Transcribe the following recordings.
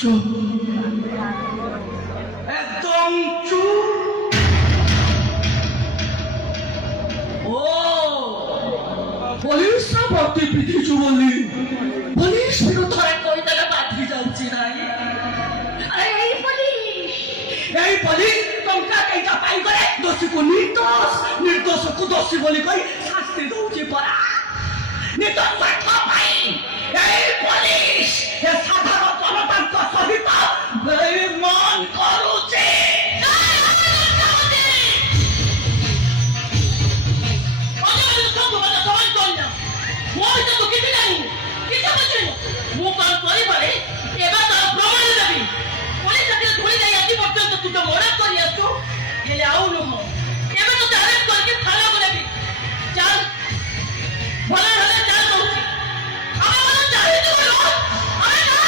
চুপ, একদম চুপ। ও পুলিশরা ভর্তি পিটিছু বলি পুলিশ বিরুদ্ধে কইতাটা বাধি যাଉଛି ନାହିଁ। আরে এই পুলিশ টঙ্কা কেইটা পাই করে দোষীକୁ ନିର୍ଦ୍ଦୋଷକୁ ଦୋଷୀ ବୋଲି କହି ଶାସ୍ତି ଦଉଛି ପରା। ନିଜ ସ୍ୱାର୍ଥ ପାଇଁ এই পুলিশ ଏ ସାଧାରଣ ଜନତାଙ୍କ ସହିତ ବେଇମାନ କରୁଛି। ମୁଁ କଣ କରିପାରେ ଏବେ ତାର ପ୍ରମାଣ ଦେବି। ପୋଲିସ ଆଜି ଧୋଇ ଯାଇ ଆଜି ପର୍ଯ୍ୟନ୍ତ ତୁ ତ ମନା କରି ଆସୁ, ହେଲେ ଆଉ ନୁହଁ ଏବେ ତତେ ଆରେଷ୍ଟ କରିକି ଥାନାକୁ ନେବି। ଚାଲ ଭଲ ହେଲେ ଚାଲ କହୁଛି ଆମେ ମାନେ ଚାଲିଛୁ ଆମେ ଚାଲ।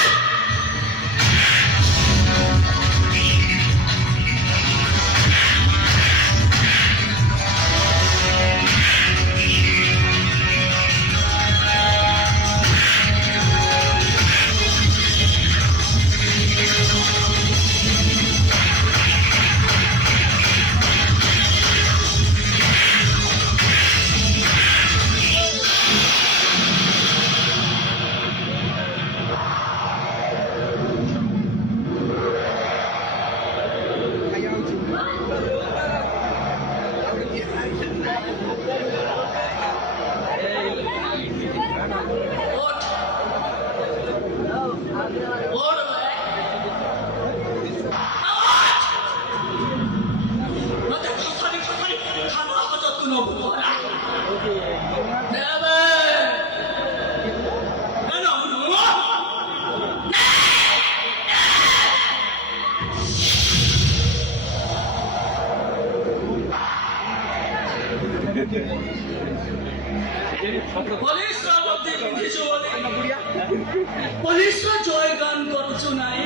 পুলিশরা জয় গান করছো নাই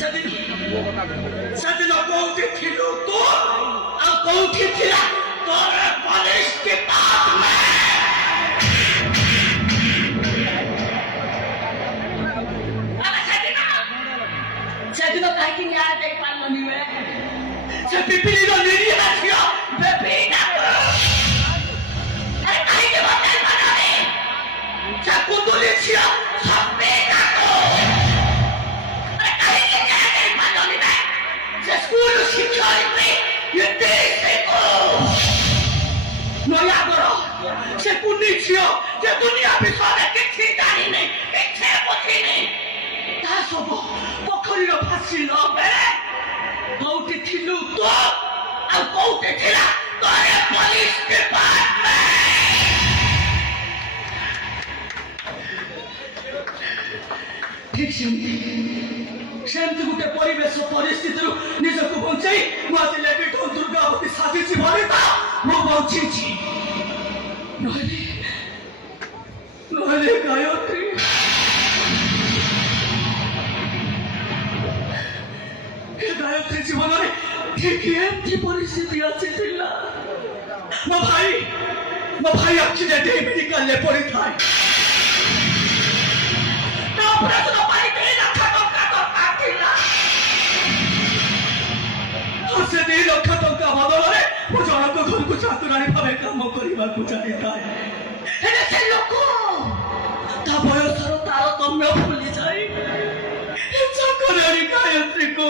সেদিন কোউঠি থিলু তু আর কোউঠি থিলা তোর পুলিশ ডিপার্টমেন্ট। সেদিন কাহিকি ন্যায় দেই পারলনি বে সে পিপিলির নিরিহ ছিল বেপিনা আরে কাহিকি বাতাই পারলনি সে কুন্দুলি ছিল সবে কাকো আরে কাহিকি ন্যায় দেই পারলনি বে সে স্কুল শিক্ষয়িত্রী ইতে সেকো নয়াগড় সে কুন্নি ছিল যে দুনিয়া বিষয়ে কিছু জানি নেই কিছু বুঝি নেই তা সব পোখরীর ভাসিল বে। কোউঠি থিলু তো আর কোউঠি থিলা তোর পুলিশ ডিপার্টমেন্ট। ঠিক সেମିତି ଗୋଟେ ପରିବେଶ ପରିସ୍ଥିତିରୁ ନିଜକୁ ବଞ୍ଚାଇ ମୁଁ ଆଜି ଲେବିଟନ୍ ଦୁର୍ଗାବତୀ ସାଜିଛି ବୋଲି ତ ମୁଁ ବଞ୍ଚିଛି। ନହେଲେ ଗାୟତ୍ରୀ ଗାୟତ୍ରୀ ଜୀବନରେ ଠିକ ଏମିତି ପରିସ୍ଥିତି ଆସିଥିଲା। ମୋ ଭାଇ ଆକ୍ସିଡେଣ୍ଟ ହେଇ ମେଡିକାଲରେ ପଡିଥାଏ। ଅପରେସନ ପାଇଁ 2 ଲକ୍ଷ ଟଙ୍କା ଦରକାର ଥିଲା। ସେ 2 ଲକ୍ଷ ଟଙ୍କା ବଦଳରେ ମୁଁ ଜଣଙ୍କ ଘରକୁ ଚାତୁରାଣୀ ଭାବେ କାମ କରିବାକୁ ଯାଇଥାଏ। ହେଲେ ସେ ଲୋକ ତା ବୟସର ତାରତମ୍ୟ ଭୁଲିଯାଇ ଚାକରାଣୀ ଗାୟତ୍ରୀକୁ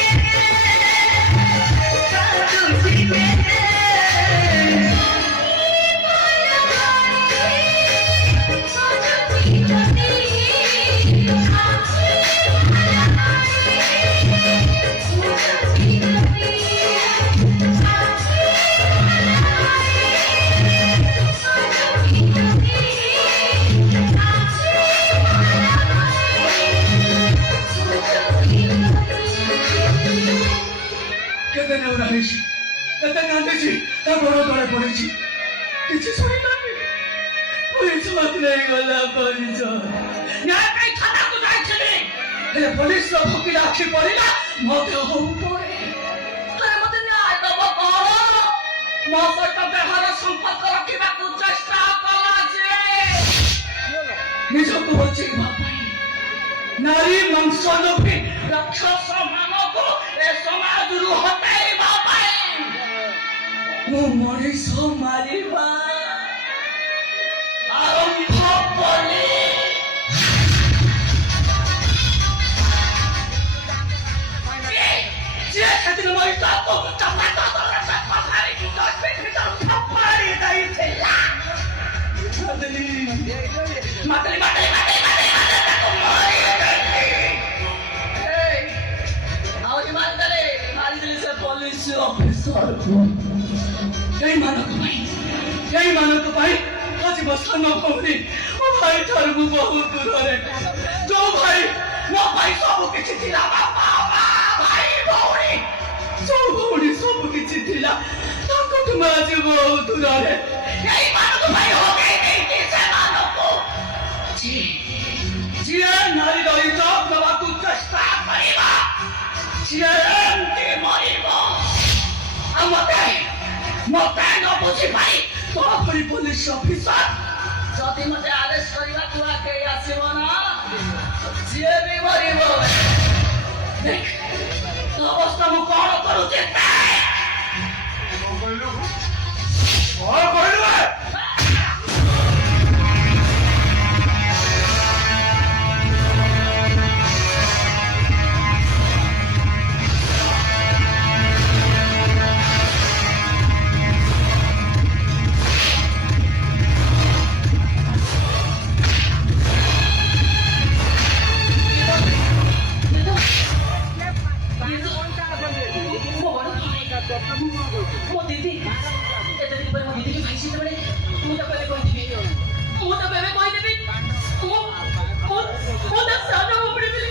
Yeah. তা বড় ধরে পড়েছি কিছু শুনি না পুলিশ মাত্রে গলা পরিচয় ন্যায় থানা কোথায় ছেলে পুলিশ লোককে রাখি পড়ি না মতে হোম করে তোর মতে ন্যায় দেবো করো মশাটা ব্যবহারের সম্পর্ক রাখিବାକୁ চেষ্টা করাছে নিজকে বলছি বাবাই নারী মাংস লোভী রাক্ষস ମାନବ ଏ ସମାଜରୁ ହଟାଇବା ପାଇଁ ମୁଁ ମଣିଷ ମାରିବା ଆରମ୍ଭ କଲି ଯିଏ ସେଦିନ ମଣିଷକୁ ଚପାଟ ତଳରେ ପକାଇ ଡଷ୍ଟବିନ୍ ଭିତରୁ ଫୋପାଡ଼ି ଦେଇଥିଲା ମାତଲି ତାକୁ ମରିଦେଲି ଆହୁରି ମାରିଦେଲି ସେ ପୋଲିସ ଅଫିସରକୁ ଏଇମାନଙ୍କ ପାଇଁ ଆଜି ମୋ ସାନ ଭଉଣୀ ମୋ ଭାଇ ଠାରୁ ମୁଁ ବହୁ ଦୂରରେ ଯୋଉ ଭାଇ ମୋ ପାଇଁ ସବୁ କିଛି ଥିଲା ବାପା ଭାଇ ଭଉଣୀ ଯୋଉ ଭଉଣୀ ସବୁ କିଛି ଥିଲା ତାଙ୍କଠୁ ମୁଁ ଆଜି ବହୁ ଦୂରରେ ଏଇମାନଙ୍କ ପାଇଁ ହଗେଇ ଦେଇଛି ସେମାନଙ୍କୁ ଯିଏ ନାରୀର ଇଜ୍ଜତ ନେବାକୁ ଚେଷ୍ଟା କରିବା ଯିଏ ଏମିତି ମରିବ ଆଉ ମତେ ନ ବୁଝିପାରି ତୋ ଭଳି ପୋଲିସ ଅଫିସର ଯଦି ମତେ ଆରେଷ୍ଟ କରିବାକୁ କେହି ଆସିବ ନା ସିଏ ବି ମରିବ ଦେଖ ତୋ ଅବସ୍ଥା ମୁଁ କଣ କରୁଛି ମୋ ଦିଦି ଏତେ ଦିନ ପରେ ମୋ ଦିଦିକି ଭାଇ ସେତେବେଳେ ମୁଁ ତାକୁ ଏବେ କହିଦେବି ମୁଁ ତା ସାନ ଭଉଣୀ ବୋଲି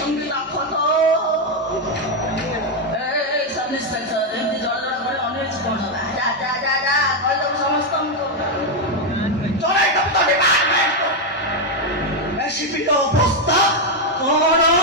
সঙ্গে রাখো তো সাব ইন্সপেক্টর এমনি জড়া করে অনেক জীবন হবে যা কইলাম সমস্ত চলে যাবে তো ডিপার্টমেন্ট এসিপির অবস্থা করো